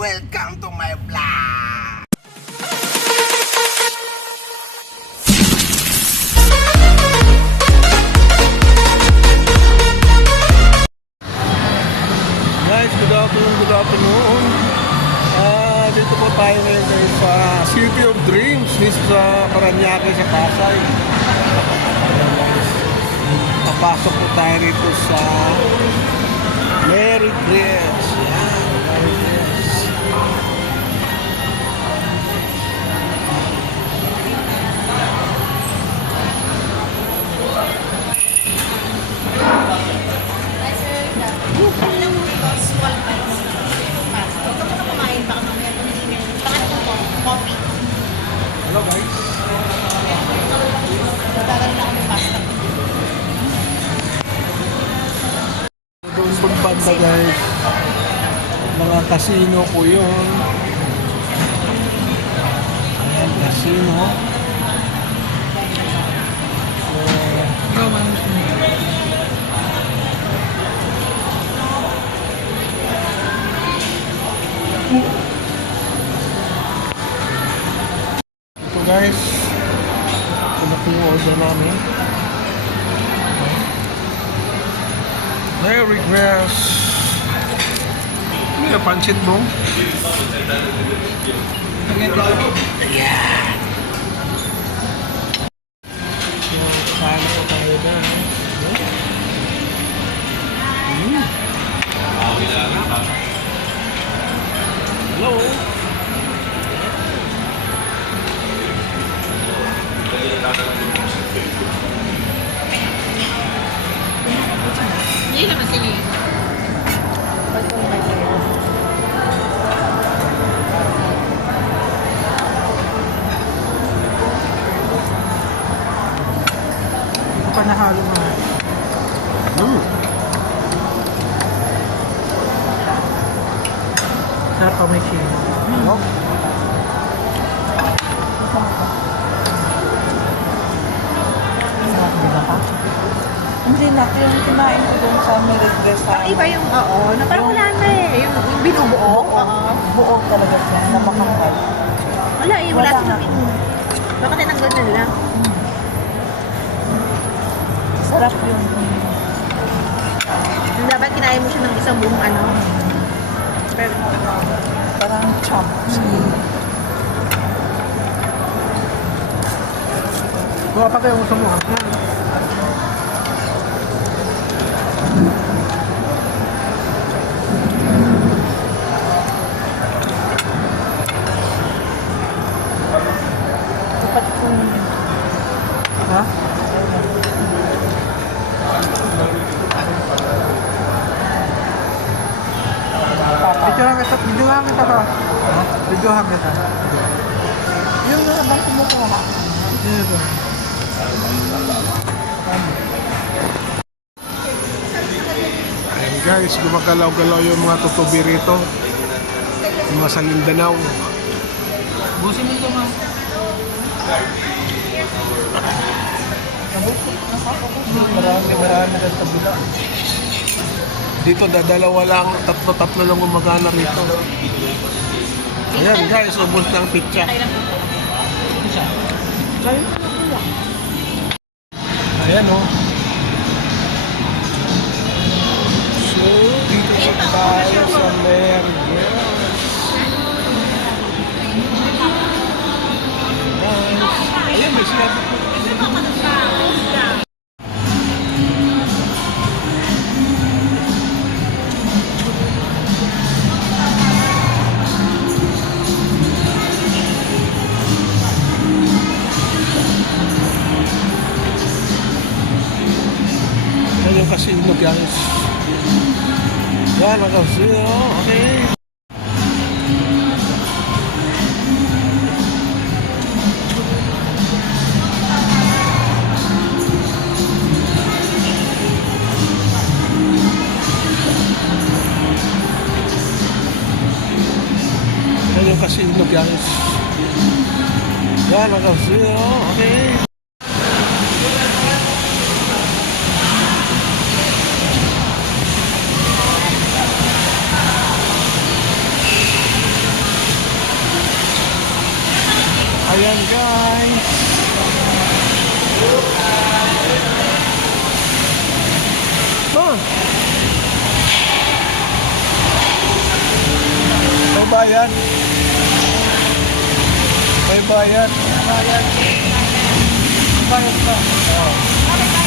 Welcome to my vlog! Guys, good afternoon. Dito po tayo ngayon sa City of Dreams, dito sa Paranaque, sa Pasay. Papasok po tayo rito sa Mary Grace. Mary Grace. Hello guys. Doon pagpanta guys. Mga casino po yun. Ayan, casino. Ito guys, ito po yung order namin. Merry Grass. May pancit mo? Ayan. So, paano po tayo guys? Hello? Hindi naman sige. Ito pa nahalo nga. Sarap pa may chili. Ano? Hindi na, yung kinain ko doon sa Merigres sa... Iba yung, oo, na parang wala na eh. Yung binubuo. Oo. Buo talaga siya, na makangkal. Wala eh, wala Wala sa na. menu. Baka tinanggal na lang. Sarap yun. Dapat kinain mo siya ng isang buong ano. Pero, Parang chop. Buka pa kayo gusto mo ha? Dapat kung... Ha? Videohan kita ba? Videohan kita. Yung habang kumukuha. Dito. Ayan guys, gumagalaw-galaw yung mga tutubi rito. Yung mga sa Mindanao. Busin mo ito ma. Marami na kabila. Dito dadalawa lang, tatlo lang gumagana rito. Ayan guys, ubos ng pizza. Ayan o. So, dito po tayo sa Mary Grace. Ayan, may sinabi po. Ayan yung casino guys. Yan ang casino. Okay. Ayan yung casino guys. Yan ang casino. Okay. Ayan guys. Oh. May bayad. May bayad. Bayad pa. Oh.